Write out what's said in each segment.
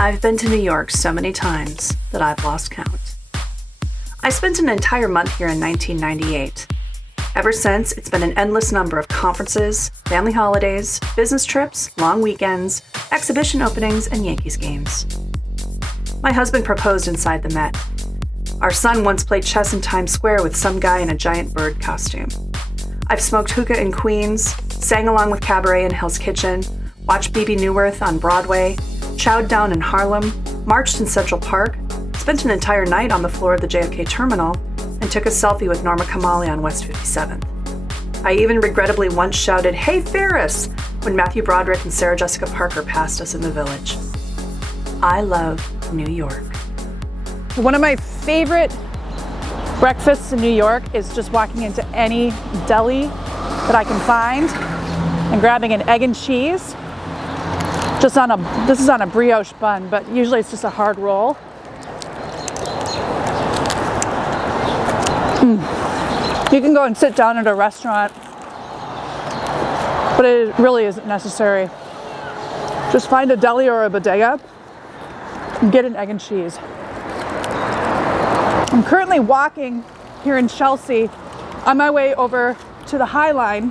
I've been to New York so many times that I've lost count. I spent an entire month here in 1998. Ever since, it's been an endless number of conferences, family holidays, business trips, long weekends, exhibition openings, and Yankees games. My husband proposed inside the Met. Our son once played chess in Times Square with some guy in a giant bird costume. I've smoked hookah in Queens, sang along with Cabaret in Hell's Kitchen, watched Bebe Neuwirth on Broadway, chowed down in Harlem, marched in Central Park, spent an entire night on the floor of the JFK terminal, and took a selfie with Norma Kamali on West 57th. I even regrettably once shouted, "Hey Ferris!" when Matthew Broderick and Sarah Jessica Parker passed us in the Village. I love New York. One of my favorite breakfasts in New York is just walking into any deli that I can find and grabbing an egg and cheese. This is on a brioche bun, but usually it's just a hard roll. You can go and sit down at a restaurant, but it really isn't necessary. Just find a deli or a bodega and get an egg and cheese. I'm currently walking here in Chelsea on my way over to the High Line,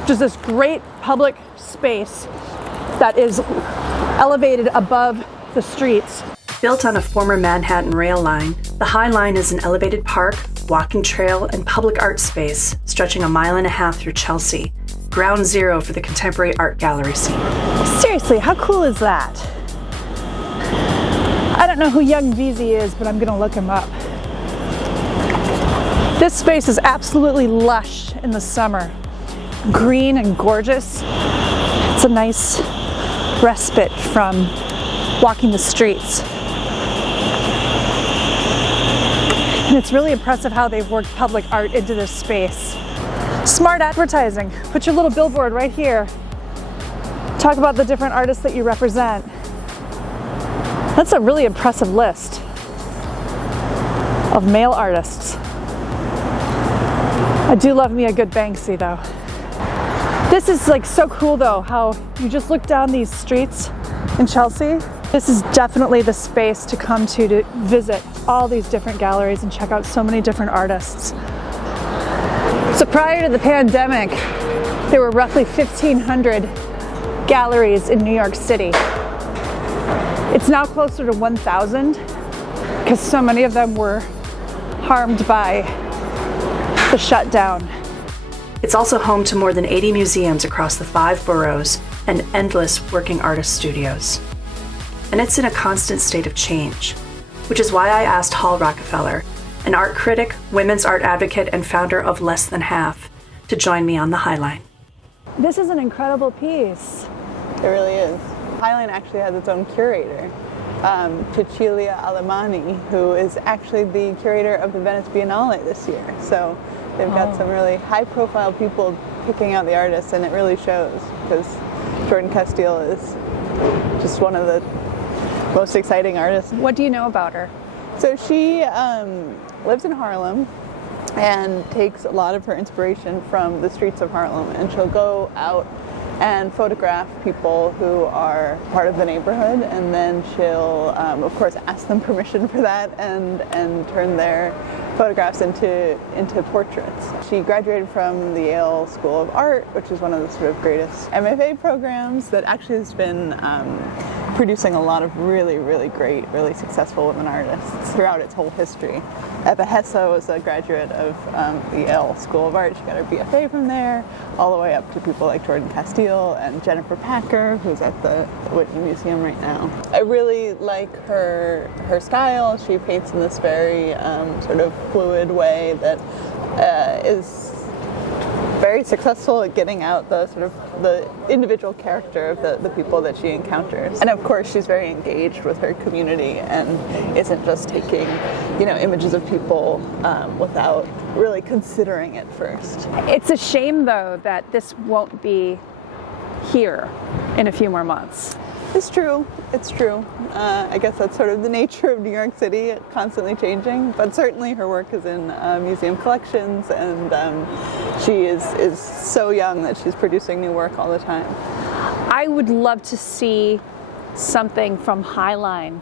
which is this great public space that is elevated above the streets. Built on a former Manhattan rail line, the High Line is an elevated park, walking trail, and public art space stretching 1.5 miles through Chelsea, ground zero for the contemporary art gallery scene. Seriously, how cool is that? I don't know who Young Veezy is, but I'm gonna look him up. This space is absolutely lush in the summer. Green and gorgeous. It's a nice respite from walking the streets. And it's really impressive how they've worked public art into this space. Smart advertising. Put your little billboard right here. Talk about the different artists that you represent. That's a really impressive list of male artists. I do love me a good Banksy though. This is like so cool though, how you just look down these streets in Chelsea. This is definitely the space to come to visit all these different galleries and check out so many different artists. So prior to the pandemic, there were roughly 1,500 galleries in New York City. It's now closer to 1,000 because so many of them were harmed by the shutdown. It's also home to more than 80 museums across the 5 boroughs and endless working artist studios. And it's in a constant state of change, which is why I asked Hall Rockefeller, an art critic, women's art advocate, and founder of Less Than Half, to join me on the High Line. This is an incredible piece. It really is. High Line actually has its own curator, Cecilia Alemani, who is actually the curator of the Venice Biennale this year. So they've got some really high-profile people picking out the artists, and it really shows because Jordan Castile is just one of the most exciting artists. What do you know about her? So she lives in Harlem and takes a lot of her inspiration from the streets of Harlem, and she'll go out and photograph people who are part of the neighborhood, and then she'll of course ask them permission for that and turn their photographs into portraits. She graduated from the Yale School of Art, which is one of the sort of greatest MFA programs that actually has been producing a lot of really, really great, really successful women artists throughout its whole history. Eva Hesse was a graduate of the Yale School of Art. She got her BFA from there, all the way up to people like Jordan Castile and Jennifer Packer, who's at the Whitney Museum right now. I really like her style. She paints in this very sort of fluid way that is very successful at getting out the sort of the individual character of the people that she encounters. And of course she's very engaged with her community and isn't just taking, images of people without really considering it first. It's a shame though that this won't be here in a few more months. It's true. I guess that's sort of the nature of New York City, constantly changing, but certainly her work is in museum collections, and she is so young that she's producing new work all the time. I would love to see something from Highline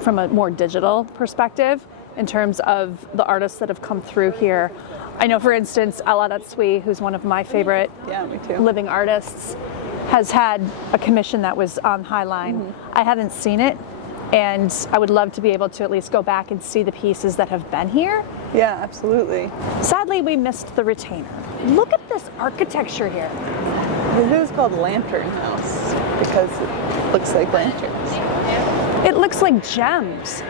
from a more digital perspective in terms of the artists that have come through here. I know, for instance, Ala Sui, who's one of my favorite me too. living artists, has had a commission that was on Highline. I haven't seen it, and I would love to be able to at least go back and see the pieces that have been here. Yeah, absolutely. Sadly, we missed the retainer. Look at this architecture here. It is called Lantern House because it looks like lanterns. It looks like gems.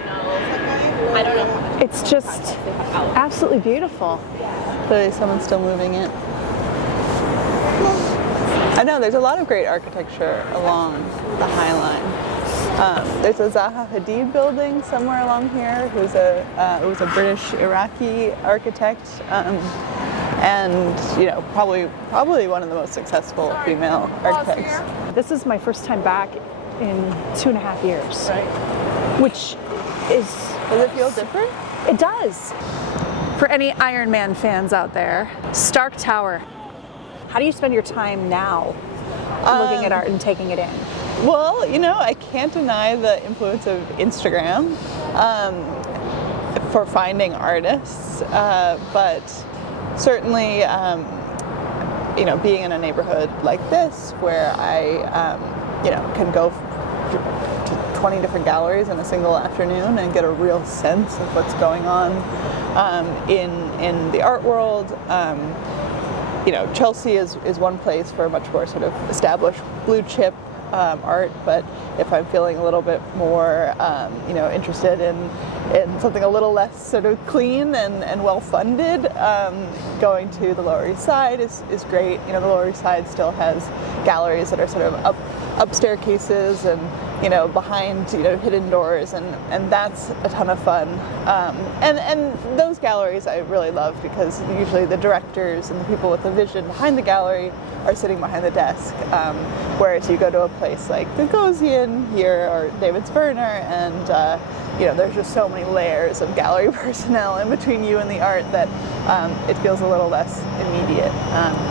I don't know. It's just absolutely beautiful. Clearly someone's still moving it. I know, there's a lot of great architecture along the High Line. There's a Zaha Hadid building somewhere along here who's it was a British Iraqi architect. And probably one of the most successful female architects. This is my first time back in 2.5 years. Right. Which is... Does it feel different? It does. For any Iron Man fans out there, Stark Tower. How do you spend your time now looking at art and taking it in? Well, I can't deny the influence of Instagram for finding artists, but certainly, being in a neighborhood like this where I, can go to 20 different galleries in a single afternoon and get a real sense of what's going on in the art world. Chelsea is one place for much more sort of established blue chip art, but if I'm feeling a little bit more, interested in something a little less sort of clean and well funded, going to the Lower East Side is great. The Lower East Side still has galleries that are sort of up staircases and behind hidden doors, and that's a ton of fun. And those galleries I really love because usually the directors and the people with the vision behind the gallery are sitting behind the desk, whereas you go to a place like the Gagosian here or David's Werner, and there's just so many layers of gallery personnel in between you and the art that it feels a little less immediate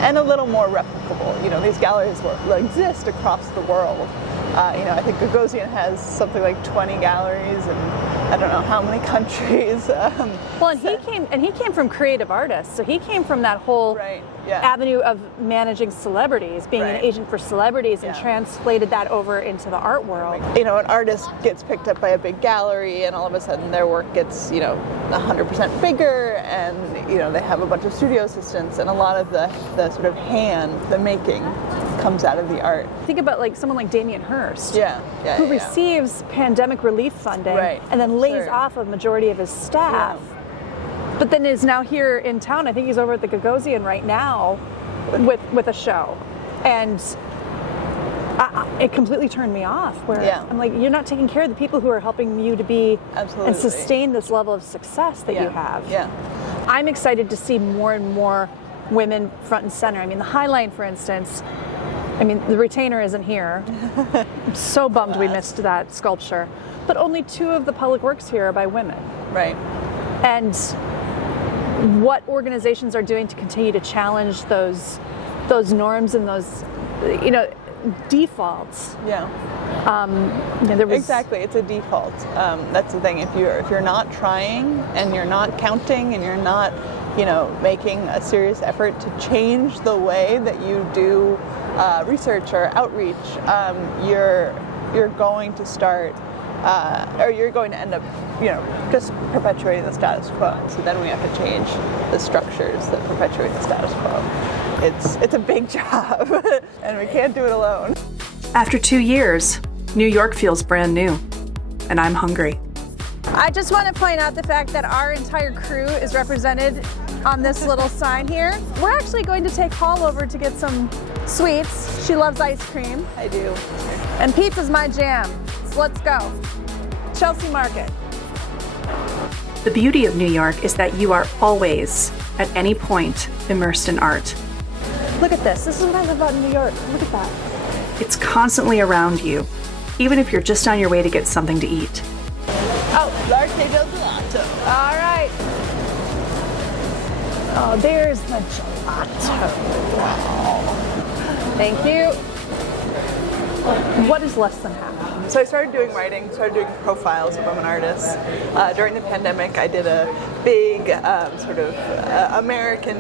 and a little more replicable. These galleries will exist across the world. I think Gagosian has something like 20 galleries and I don't know how many countries. He came from creative artists, so he came from that whole avenue of managing celebrities, being an agent for celebrities, and translated that over into the art world. An artist gets picked up by a big gallery, and all of a sudden their work gets 100% bigger, and they have a bunch of studio assistants, and a lot of the sort of the making comes out of the art. Think about someone like Damien Hirst, who receives pandemic relief funding and then lays off a majority of his staff, but then is now here in town. I think he's over at the Gagosian right now with a show, and it completely turned me off. Where I'm like, you're not taking care of the people who are helping you to be and sustain this level of success that you have. I'm excited to see more and more women front and center. I mean, the High Line, for instance. The retainer isn't here. I'm so bummed we missed that sculpture. But only 2 of the public works here are by women. Right. And what organizations are doing to continue to challenge those norms and those, defaults. Exactly, it's a default. That's the thing. If you're not trying and you're not counting and you're not, making a serious effort to change the way that you do research or outreach, you're going to start, or you're going to end up, just perpetuating the status quo. So then we have to change the structures that perpetuate the status quo. It's a big job, and we can't do it alone. After 2 years, New York feels brand new, and I'm hungry. I just want to point out the fact that our entire crew is represented on this little sign here. We're actually going to take Hall over to get some sweets. She loves ice cream. I do. And pizza's my jam. So let's go. Chelsea Market. The beauty of New York is that you are always, at any point, immersed in art. Look at this. This is what I love about New York. Look at that. It's constantly around you, even if you're just on your way to get something to eat. Oh, latte del gelato. All right. Oh, there's the gelato. Wow. Thank you. What is less than half? So I started doing writing, started doing profiles of women artists. During the pandemic, I did a big American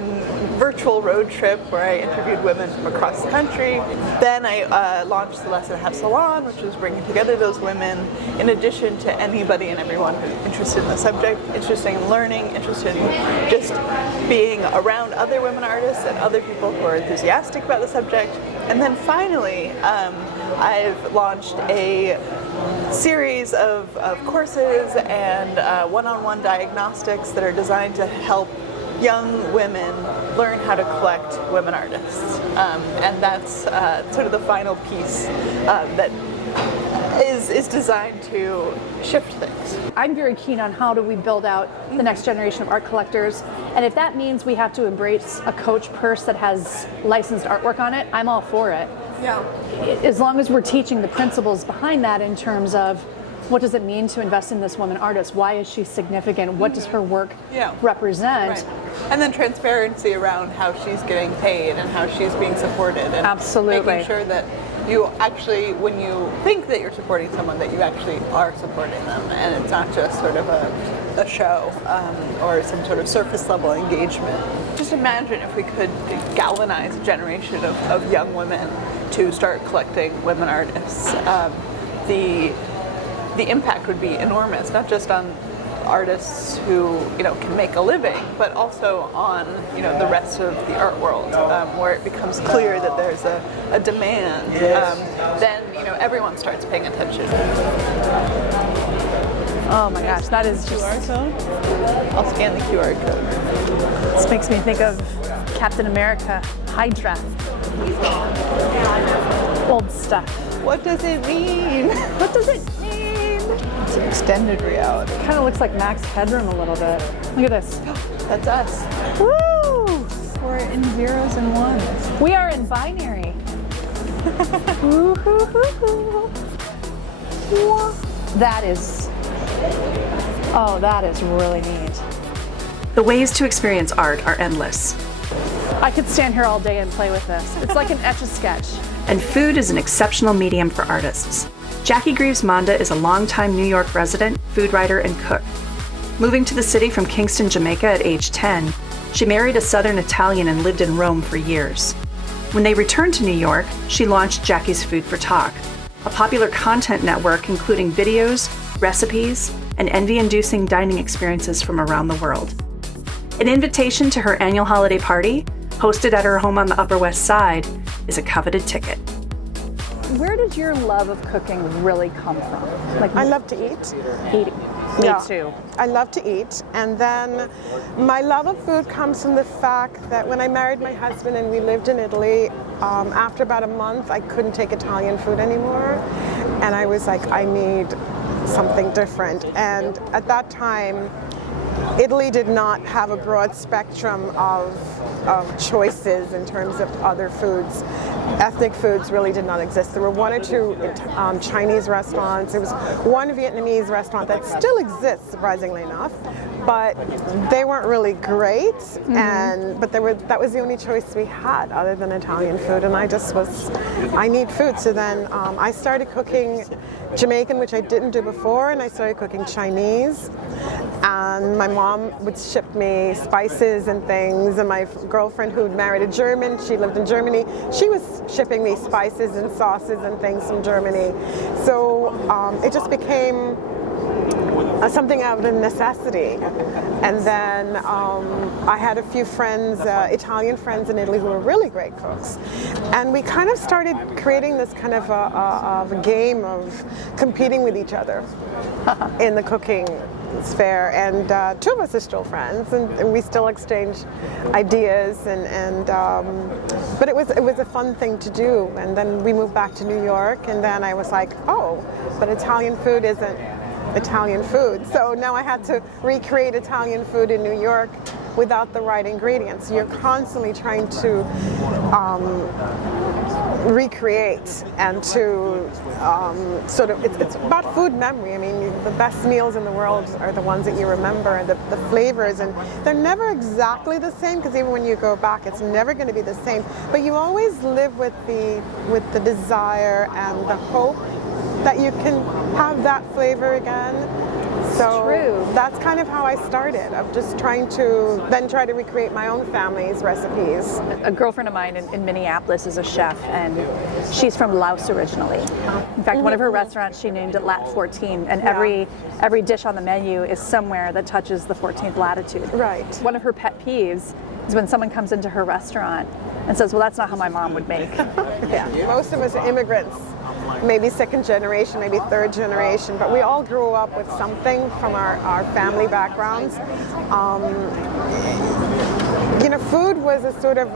virtual road trip where I interviewed women from across the country. Then I launched the Less Than Half Salon, which was bringing together those women, in addition to anybody and everyone who's interested in the subject, interested in learning, interested in just being around other women artists and other people who are enthusiastic about the subject. And then finally, I've launched a series of courses and one-on-one diagnostics that are designed to help young women learn how to collect women artists. And that's sort of the final piece that is designed to shift things. I'm very keen on how do we build out the next generation of art collectors, and if that means we have to embrace a Coach purse that has licensed artwork on it, I'm all for it. Yeah. As long as we're teaching the principles behind that in terms of what does it mean to invest in this woman artist? Why is she significant? What does her work represent? Right. And then transparency around how she's getting paid and how she's being supported. And absolutely. Making sure that you actually, when you think that you're supporting someone, that you actually are supporting them. And it's not just sort of a show or some sort of surface level engagement. Just imagine if we could galvanize a generation of young women to start collecting women artists. The impact would be enormous, not just on artists who can make a living, but also on the rest of the art world, where it becomes clear that there's a demand. Then everyone starts paying attention. Oh my gosh, that is just... QR code? I'll scan the QR code. This makes me think of Captain America, Hydra. Old stuff. What does it mean? What does it mean? It's extended reality. It kind of looks like Max Headroom a little bit. Look at this. That's us. Woo! We're in zeros and ones. We are in binary. That is really neat. The ways to experience art are endless, I could stand here all day and play with this. It's like an Etch-a-Sketch. and food is an exceptional medium for artists. Jackie Greaves-Monda is a longtime New York resident, food writer, and cook. Moving to the city from Kingston, Jamaica at age 10, she married a Southern Italian and lived in Rome for years. When they returned to New York, she launched Jackie's Food for Talk, a popular content network including videos, recipes, and envy-inducing dining experiences from around the world. An invitation to her annual holiday party, hosted at her home on the Upper West Side, is a coveted ticket. Where did your love of cooking really come from? I love to eat. Eating. Me too. I love to eat. And then my love of food comes from the fact that when I married my husband and we lived in Italy, after about a month, I couldn't take Italian food anymore. And I was like, I need something different. And at that time, Italy did not have a broad spectrum of choices in terms of other foods. Ethnic foods really did not exist. There were one or two Chinese restaurants. There was one Vietnamese restaurant that still exists, surprisingly enough, but they weren't really great. But that was the only choice we had other than Italian food. And I need food. So then I started cooking Jamaican, which I didn't do before, and I started cooking Chinese. And my mom would ship me spices and things, and my girlfriend who married a German, she lived in Germany, she was shipping me spices and sauces and things from Germany. So it just became something out of necessity. And then I had a few friends, Italian friends in Italy who were really great cooks. And we kind of started creating this kind of a game of competing with each other in the cooking sphere. And two of us are still friends, and we still exchange ideas. But it was a fun thing to do. And then we moved back to New York, and then I was like, oh, but Italian food isn't Italian food. So now I had to recreate Italian food in New York without the right ingredients. You're constantly trying to recreate and to sort of, it's about food memory. I mean, the best meals in the world are the ones that you remember, and the flavors, and they're never exactly the same, because even when you go back, it's never going to be the same. But you always live with the desire and the hope that you can have that flavor again. So True. that's kind of how I started, of just trying to then try to recreate my own family's recipes. A girlfriend of mine in Minneapolis is a chef, and she's from Laos originally. In fact, one of her restaurants, she named it Lat 14, and every dish on the menu is somewhere that touches the 14th latitude. Right. One of her pet peeves is when someone comes into her restaurant and says, well, that's not how my mom would make. Yeah, most of us are immigrants. Maybe second generation, maybe third generation, but we all grew up with something from our family backgrounds. You know, food was a sort of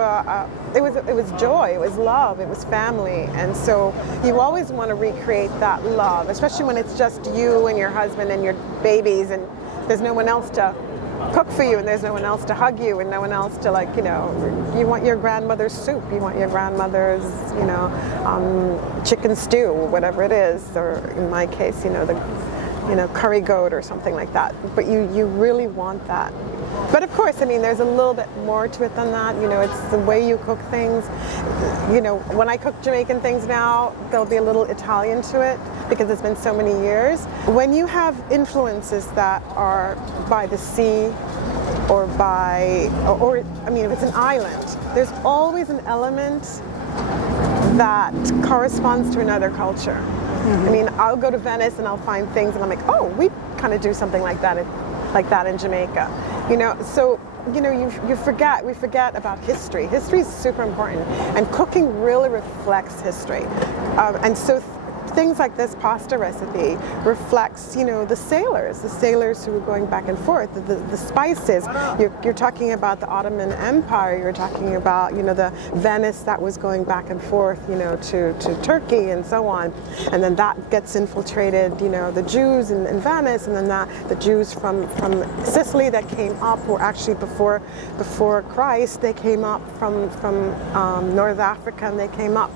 it was joy, it was love, it was family, and so you always want to recreate that love, especially when it's just you and your husband and your babies, and there's no one else to cook for you, and there's no one else to hug you, and no one else to, like, you know, you want your grandmother's soup, you want your grandmother's, you know, chicken stew, whatever it is, or in my case, you know, the, you know, curry goat or something like that. But you really want that. But of course, I mean, there's a little bit more to it than that. You know, it's the way you cook things. You know, when I cook Jamaican things now, there'll be a little Italian to it, because it's been so many years. When you have influences that are by the sea, or I mean, if it's an island, there's always an element that corresponds to another culture. Mm-hmm. I mean, I'll go to Venice and I'll find things and I'm like, oh, we kind of do something like that in Jamaica. You know, so, you know, we forget about history. History is super important, and cooking really reflects history. And so things like this pasta recipe reflects, you know, the sailors who were going back and forth, the spices. You're talking about the Ottoman Empire, you're talking about, you know, the Venice that was going back and forth, you know, to Turkey and so on. And then that gets infiltrated, you know, the Jews in Venice, and then the Jews from Sicily that came up were actually before Christ. They came up from North Africa, and they came up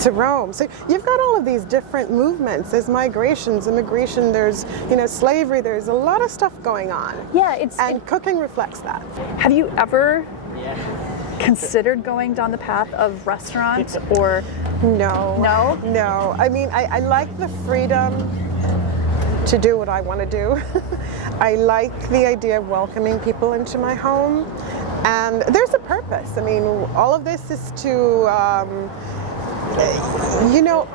to Rome. So you've got all of these different movements. There's migrations, immigration, there's, you know, slavery, there's a lot of stuff going on. Yeah, cooking reflects that. Have you ever considered going down the path of restaurants, or? No. No? No. I mean, I like the freedom to do what I want to do. I like the idea of welcoming people into my home, and there's a purpose. I mean, all of this is to you know,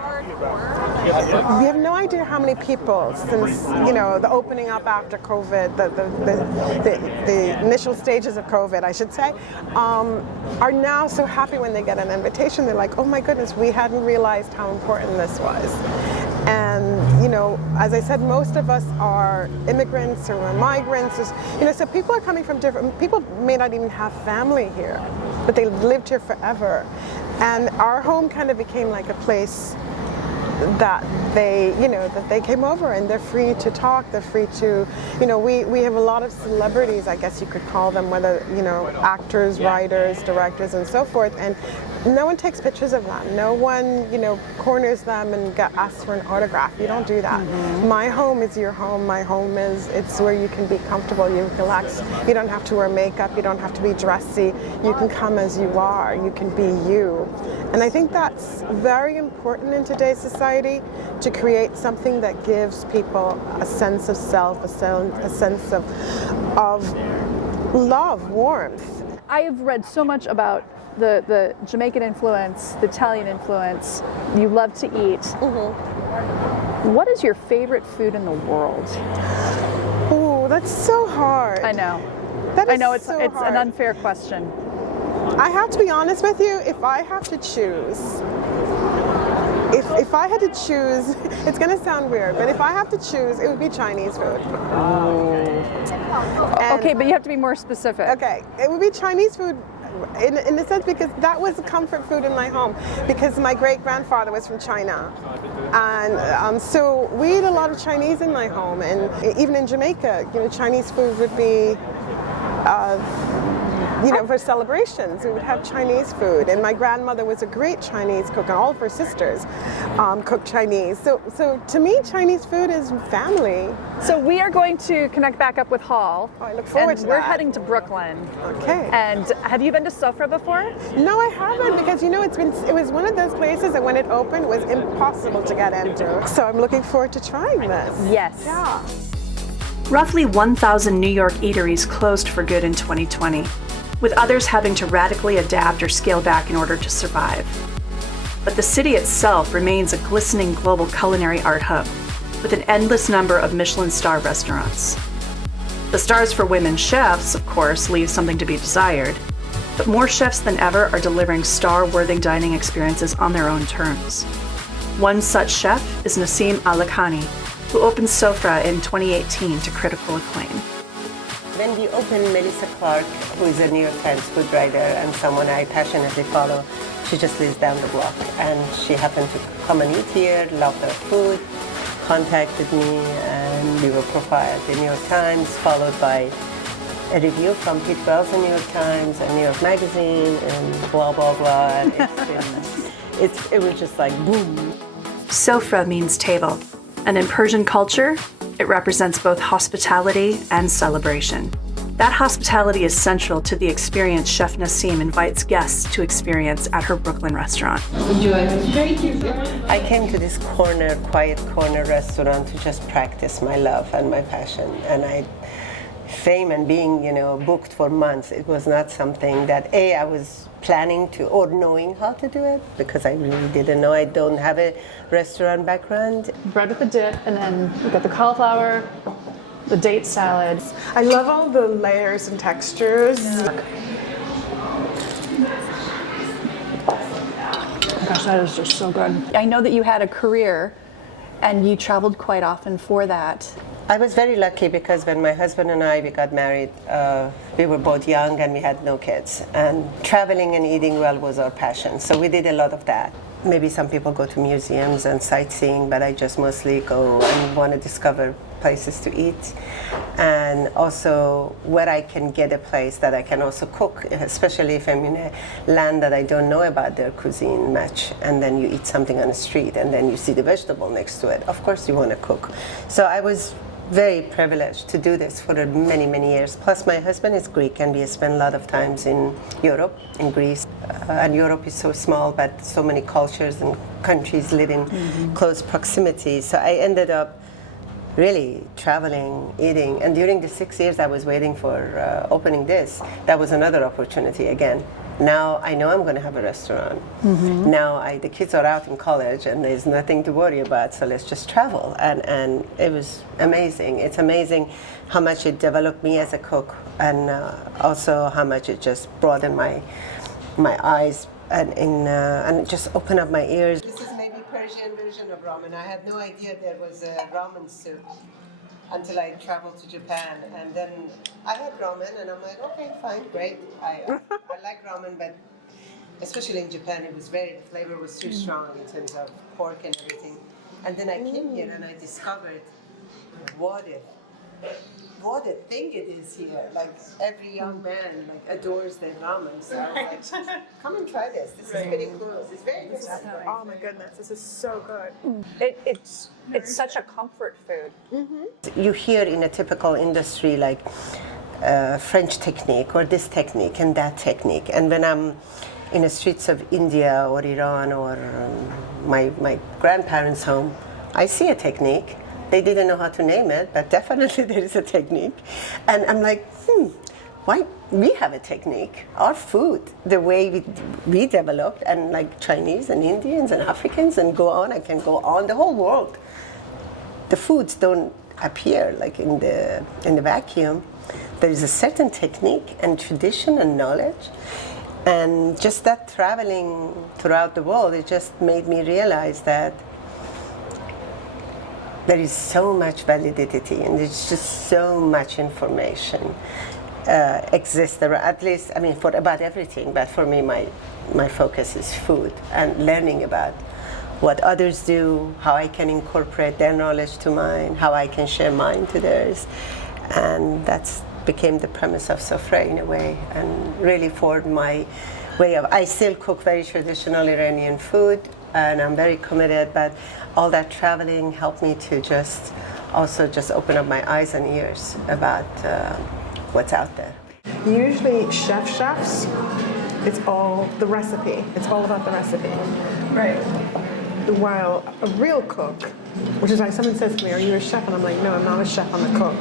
we have no idea how many people since, you know, the opening up after COVID, the initial stages of COVID, I should say, are now so happy when they get an invitation. They're like, oh my goodness, we hadn't realized how important this was. And, you know, as I said, most of us are immigrants or migrants, you know, so people are coming from people may not even have family here, but they lived here forever. And our home kind of became like a place that they came over, and they're free to talk, they're free to, you know, we have a lot of celebrities, I guess you could call them, whether, you know, actors, writers, directors, and so forth, and no one takes pictures of them. No one, you know, corners them and asks for an autograph. You don't do that. Mm-hmm. My home is your home. My home it's where you can be comfortable, you can relax. You don't have to wear makeup. You don't have to be dressy. You can come as you are. You can be you. And I think that's very important in today's society, to create something that gives people a sense of self, a sense of love, warmth. I have read so much about the Jamaican influence, the Italian influence. You love to eat. Mm-hmm. What is your favorite food in the world? Oh, that's so hard. I know. I know it's an unfair question. I have to be honest with you. If I have to choose, if I had to choose, it's going to sound weird, but if I have to choose, it would be Chinese food. Okay, but you have to be more specific. Okay, it would be Chinese food. In a sense, because that was comfort food in my home, because my great-grandfather was from China, and so we eat a lot of Chinese in my home, and even in Jamaica, you know, Chinese food would be for celebrations, we would have Chinese food. And my grandmother was a great Chinese cook, and all of her sisters cooked Chinese. So to me, Chinese food is family. So we are going to connect back up with Hall. Oh, I look forward to we're that. heading to Brooklyn. Okay. And have you been to Sofra before? No, I haven't, because it was one of those places that when it opened, it was impossible to get into. So I'm looking forward to trying this. Yes. Yeah. Roughly 1,000 New York eateries closed for good in 2020, with others having to radically adapt or scale back in order to survive. But the city itself remains a glistening global culinary art hub, with an endless number of Michelin star restaurants. The stars for women chefs, of course, leave something to be desired, but more chefs than ever are delivering star-worthy dining experiences on their own terms. One such chef is Nassim Al-Lakhani, who opened Sofra in 2018 to critical acclaim. When we opened, Melissa Clark, who is a New York Times food writer and someone I passionately follow, she just lives down the block. And she happened to come and eat here, loved our food, contacted me, and we were profiled in New York Times, followed by a review from Pete Wells in New York Times and New York Magazine, and blah, blah, blah. And it was just like boom. Sofra means table, and in Persian culture, it represents both hospitality and celebration. That hospitality is central to the experience Chef Nassim invites guests to experience at her Brooklyn restaurant. I came to this quiet corner restaurant to just practice my love and my passion. And fame and being, booked for months, it was not something that I was planning to or knowing how to do it, because I really didn't know. I don't have a restaurant background. Bread with the dip, and then we got the cauliflower, the date salad. I love all the layers and textures. Gosh, that is just so good. I know that you had a career and you traveled quite often for that. I was very lucky because when my husband and we got married, we were both young and we had no kids. And traveling and eating well was our passion. So we did a lot of that. Maybe some people go to museums and sightseeing, but I just mostly go and want to discover places to eat. And also where I can get a place that I can also cook, especially if I'm in a land that I don't know about their cuisine much. And then you eat something on the street and then you see the vegetable next to it. Of course you want to cook. So I was very privileged to do this for many, many years. Plus my husband is Greek and we spent a lot of times in Europe, in Greece. And Europe is so small, but so many cultures and countries live in close proximity. So I ended up really traveling, eating. And during the 6 years I was waiting for opening this, that was another opportunity again. Now I know I'm going to have a restaurant. Now the kids are out in college and there's nothing to worry about, so let's just travel. And it was amazing. It's amazing how much it developed me as a cook, and also how much it just broadened my eyes and just opened up my ears. This is maybe Persian version of ramen. I had no idea there was a ramen soup until I traveled to Japan, and then I had ramen, and I'm like, okay, fine, great. I like ramen, but especially in Japan, the flavor was too strong in terms of pork and everything. And then I came here and I discovered what a thing it is here. Like every young man adores their ramen. So I was like, come and try this. This is pretty cool. It's very different. Oh my goodness, this is so good. It's such a comfort food. You hear in a typical industry like French technique or this technique and that technique. And when I'm in the streets of India or Iran or my grandparents' home, I see a technique. They didn't know how to name it, but definitely there is a technique. And I'm like, why we have a technique? Our food, the way we developed, and like Chinese and Indians and Africans and go on, I can go on, the whole world. The foods don't appear like in the vacuum. There is a certain technique and tradition and knowledge. And just that traveling throughout the world, it just made me realize that there is so much validity and there's just so much information exists there, at least, for about everything, but for me, my focus is food and learning about what others do, how I can incorporate their knowledge to mine, how I can share mine to theirs. And that's became the premise of Sofra in a way, and really formed my way of. I still cook very traditional Iranian food, and I'm very committed. But all that traveling helped me to just open up my eyes and ears about what's out there. Usually chefs, it's all the recipe. It's all about the recipe. Right. While a real cook, which is why someone says to me, "Are you a chef?" And I'm like, "No, I'm not a chef. I'm a cook.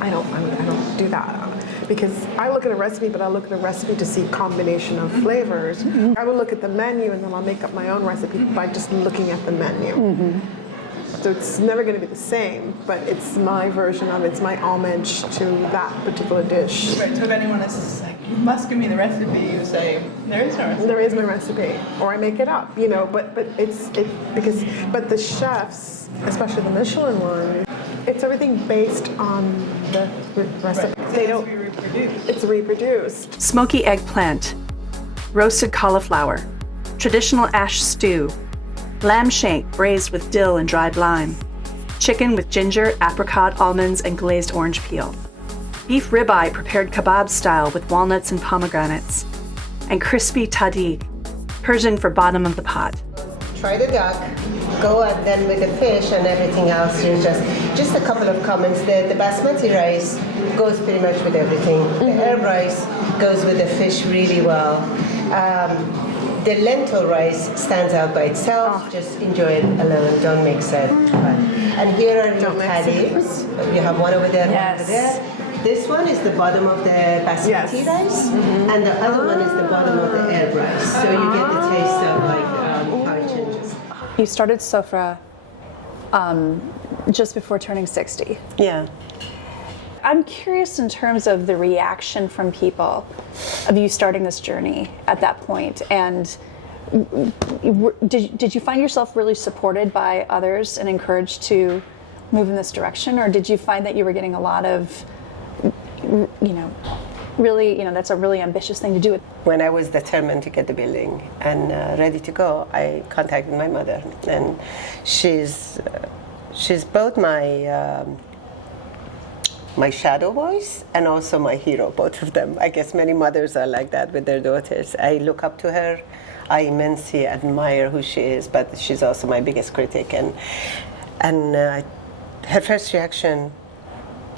I don't do that." Because I look at a recipe, but I look at a recipe to see combination of flavors. I will look at the menu and then I'll make up my own recipe by just looking at the menu. So it's never going to be the same, but it's my version of it. It's my homage to that particular dish. Right, so if anyone is like, you must give me the recipe, you say, there is no recipe. There is no recipe, or I make it up, you know. But the chefs, especially the Michelin one, it's everything based on the recipe. Right. They It has don't. to be reproduced. It's reproduced. Smoky eggplant, roasted cauliflower, traditional ash stew, lamb shank braised with dill and dried lime, chicken with ginger, apricot, almonds, and glazed orange peel, beef ribeye prepared kebab style with walnuts and pomegranates, and crispy tahdig, Persian for bottom of the pot. Try the duck, go and then with the fish and everything else. There's just a couple of comments. The basmati rice goes pretty much with everything. The herb rice goes with the fish really well. The lentil rice stands out by itself. Just enjoy it alone. Don't mix it. And here are your paddies. You have one over there, one over there. This one is the bottom of the basmati rice, and the other one is the bottom of the herb rice. So you get the taste of how it changes. You started Sofra just before turning 60. Yeah. I'm curious in terms of the reaction from people of you starting this journey at that point, and did you find yourself really supported by others and encouraged to move in this direction, or did you find that you were getting a lot of, that's a really ambitious thing to do? When I was determined to get the building and ready to go, I contacted my mother, and she's both my shadow voice and also my hero, both of them. I guess many mothers are like that with their daughters. I look up to her. I immensely admire who she is, but she's also my biggest critic. And her first reaction,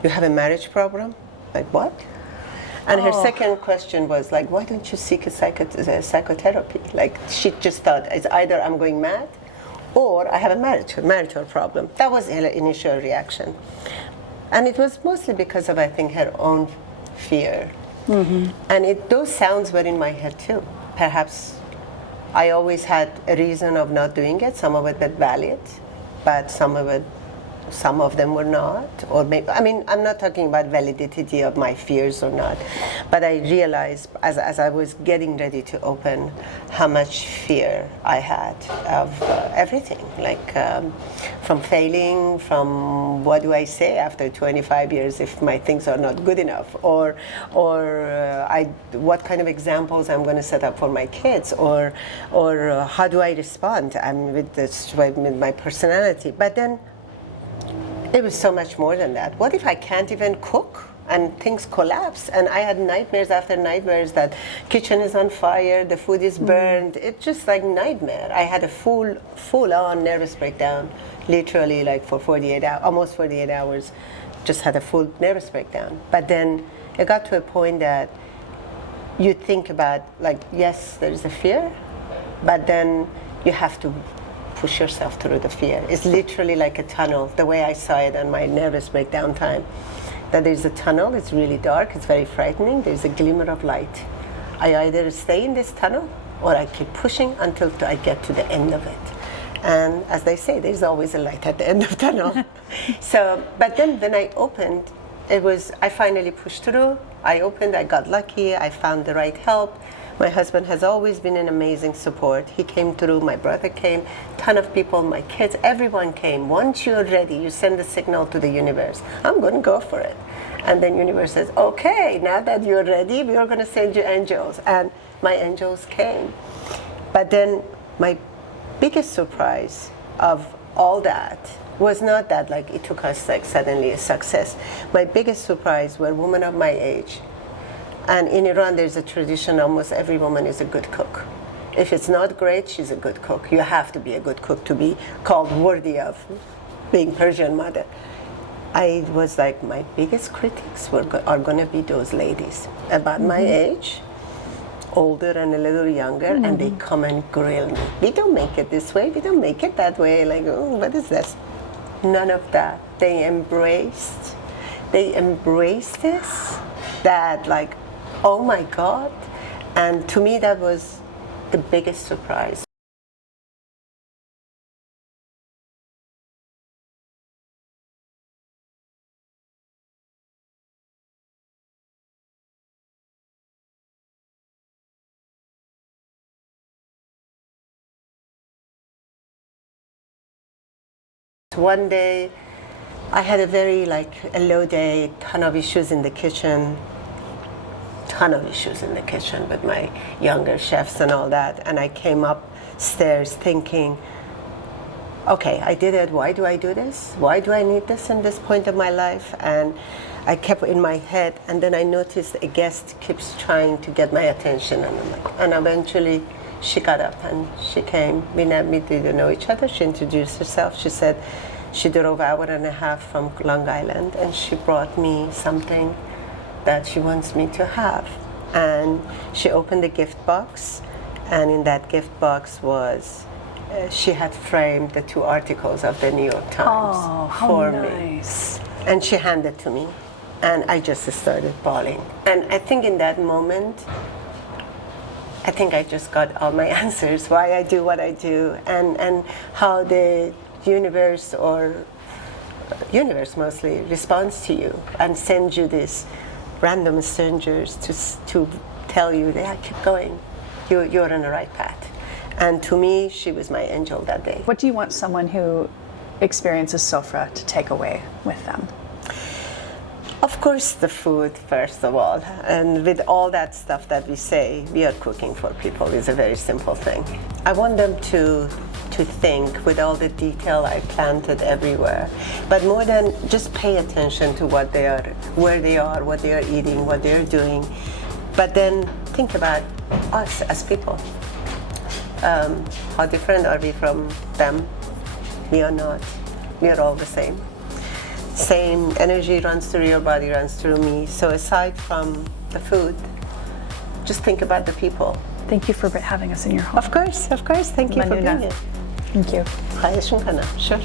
"You have a marriage problem?" Like, what? And her second question was like, "Why don't you seek a psychotherapy?" Like, she just thought, it's either I'm going mad or I have a marital problem. That was her initial reaction. And it was mostly because of, I think, her own fear. And those sounds were in my head too. Perhaps I always had a reason of not doing it. Some of it was valid, but some of them were not. Or maybe, I'm not talking about validity of my fears or not, but I realized as I was getting ready to open how much fear I had of everything, like from failing, from what do I say after 25 years if my things are not good enough, or what kind of examples I'm going to set up for my kids, or how do I respond with my personality. But then it was so much more than that. What if I can't even cook and things collapse? And I had nightmares after nightmares that kitchen is on fire, the food is burned. It's just like nightmare. I had a full-on nervous breakdown, literally like for 48 hours, almost 48 hours, just had a full nervous breakdown. But then it got to a point that you think about, like, yes, there is a fear, but then you have to push yourself through the fear. It's literally like a tunnel, the way I saw it on my nervous breakdown time. That there's a tunnel, it's really dark, it's very frightening, there's a glimmer of light. I either stay in this tunnel or I keep pushing until I get to the end of it. And as they say, there's always a light at the end of the tunnel. But then when I opened, I finally pushed through. I opened, I got lucky, I found the right help. My husband has always been an amazing support. He came through, my brother came, ton of people, my kids, everyone came. Once you're ready, you send a signal to the universe. I'm going to go for it. And then universe says, okay, now that you're ready, we are going to send you angels. And my angels came. But then my biggest surprise of all that was not that like it took us like suddenly a success. My biggest surprise were women of my age. And in Iran, there's a tradition, almost every woman is a good cook. If it's not great, she's a good cook. You have to be a good cook to be called worthy of being Persian mother. I was like, my biggest critics are going to be those ladies about my age, older and a little younger, and they come and grill me. We don't make it this way, we don't make it that way. Like, oh, what is this? None of that. They embraced this, that like, oh my God. And to me, that was the biggest surprise. One day, I had a very a low day, ton of issues in the kitchen with my younger chefs and all that. And I came upstairs thinking, okay, I did it. Why do I do this? Why do I need this in this point of my life? And I kept it in my head. And then I noticed a guest keeps trying to get my attention. And I'm like, and eventually she got up and she came. We didn't know each other. She introduced herself. She said she drove an hour and a half from Long Island and she brought me something that she wants me to have. And she opened the gift box, and in that gift box was, she had framed the 2 articles of the New York Times for nice. me. And she handed to me, and I just started bawling. And I think in that moment, I think I just got all my answers, why I do what I do, and how the universe mostly responds to you and sends you these random strangers to tell you, yeah, keep going, you're on the right path. And to me, she was my angel that day. What do you want someone who experiences Sofra to take away with them? Of course, the food, first of all. And with all that stuff that we say, we are cooking for people is a very simple thing. I want them to think with all the detail I planted everywhere. But more than just pay attention to what they are, where they are, what they are eating, what they are doing. But then think about us as people. How different are we from them? We are not. We are all the same. Same energy runs through your body, runs through me. So aside from the food, just think about the people. Thank you for having us in your home. Of course. Thank you for being here. Thank you. خواهش میکنم. Sure.